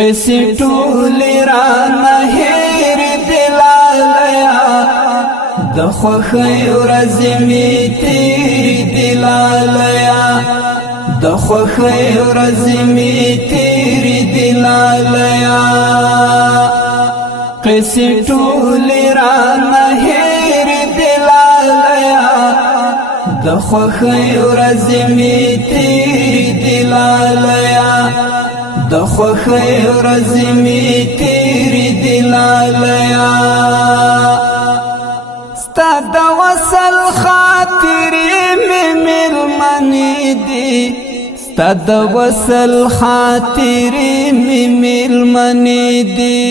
قصې ټولې رانه هېرې دي لاليه د خوښۍ ورځې مې تېرې دي لاليه د خوښۍ ورځې مې تېرې دي لاليه قصې ټولې رانه هېرې دي لاليه د خوښۍ ورځې مې تېرې دي لاليه د خوښۍ ورځې مې تېرې دي لاليه ستا د وصل خاطرې مې مېلمنې دي ستا د وصل خاطرې مې مېلمنې دي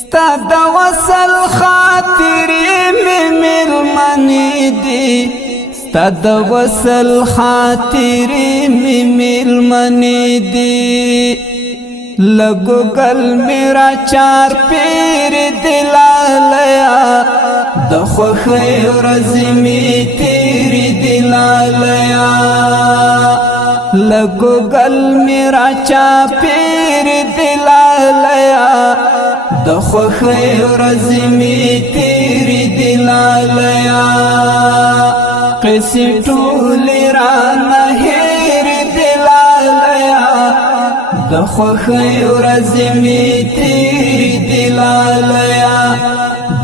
ستا د وصل خاطرې مې مېلمنې دي ستا د وصل خاطرې مې مېلمنې دي لګو ګل میرا چار پیر دي لاليه د خوښۍ ورځې مې تېرې دي لاليه لګو ګل میرا چار پیر دي لاليه د خوښۍ ورځې مې تېرې دي لاليه قصې ټولې رانه هېرې دي لاليه د خوښۍ ورځې مې تېرې دي لاليه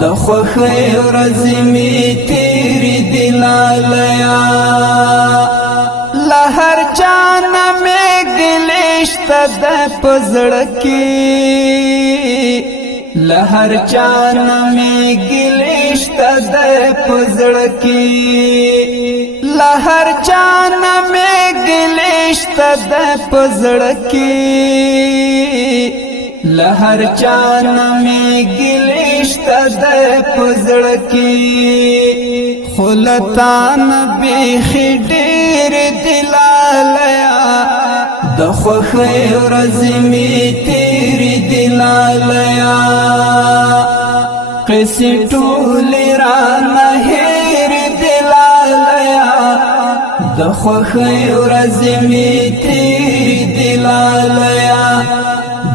د خوښۍ ورځې مې تېرې دي لاليه له هر چا نه مې ګیلې شته ده په زړه کې له هر چا نه مې ګیلې شته ده په زړه کې له هر چا نه مې ګیلې شته ده په زړه کې له هر چا نه مې ګیلې شته ده په زړه کې خو له تا نه بیخي ډېرې دي لاليه د خوښۍ ورځې مې تېرې دي لاليه قصې ټولې رانه هېرې دي لاليه د خوښۍ ورځې مې تېرې دي لاليه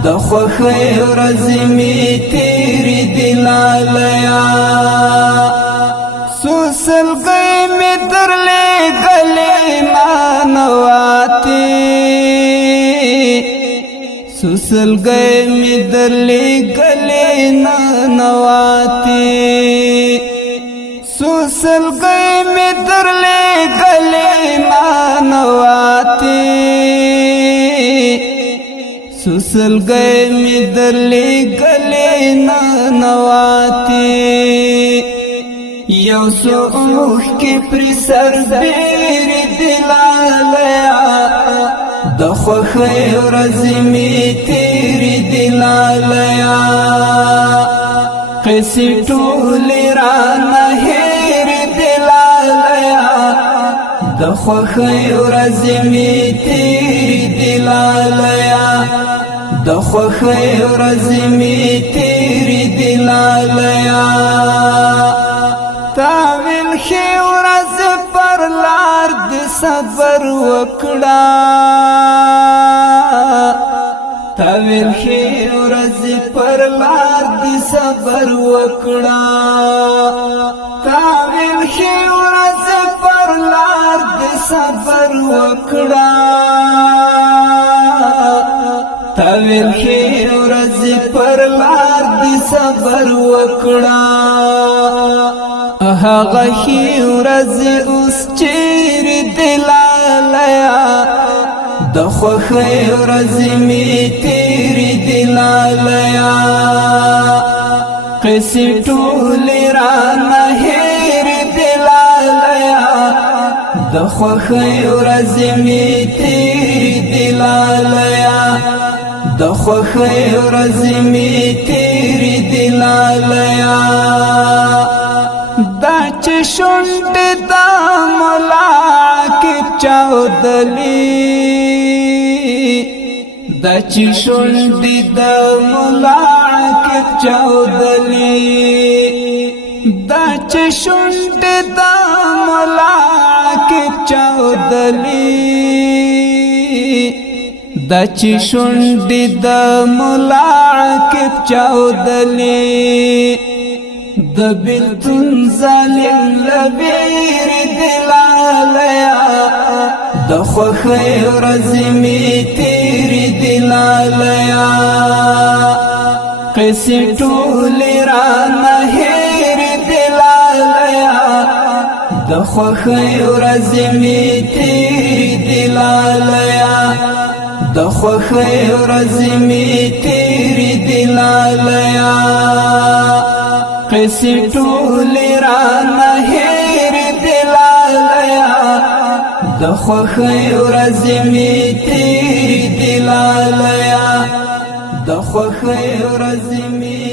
د خوښۍ ورځې مې تېرې دي لاليه څو سلګۍ مې درلېږلې مانواتې څو سلګۍ مې درلېږلې نانواتې څو سلګۍ مې درلېږلې مانواتې څو سلګۍ مې درلېږلې نانواتې یو څو اوښکې پرې سربېرې دي لاليه د خوښۍ ورځې مې تېرې دي لاليه قصې ټولې رانه هېرې دي لاليه د خوښۍ ورځې مې تېرې دي لاليه د خوښۍ ورځې مې تېرې دي لاليه تا ویل ښې ورځ پر لار د صبر وکړه تا ویل ښې ورځ پر لار د صبر وکړه تا ویل ښې ورځ پر لار د صبر وکړه تا ویل ښې ورځ پر لار د صبر وکړه هغه ښې ورځې اوس چیرې دي لاليه د خوښۍ ورځې مې تېرې دي لاليه قصې ټولې رانه هېرې دي لاليه د خوښۍ ورځې مې تېرې دي لاليه د خوښۍ ورځې مې تېرې دي لاليه دا چې شونډې د ملا عاقب چاودلې دا چې شونډې د ملا عاقب چاودلې دا چې شونډې د ملا عاقب چاودلې د چې شونډې د ملا عاقب چاودلې د بیلتون ظالم لبیر دلالیا د خوښۍ ورځې مې تېرې دلالیا قصې ټولې رانه هېرې دلالیا د خوښۍ ورځې مې تېرې دلالیا د خوښۍ ورځې مې تېرې دلالیا قصې ټولې رانه هېرې دلالیا د خوښۍ ورځې مې تېرې دلالیا د خوښۍ ورځې مې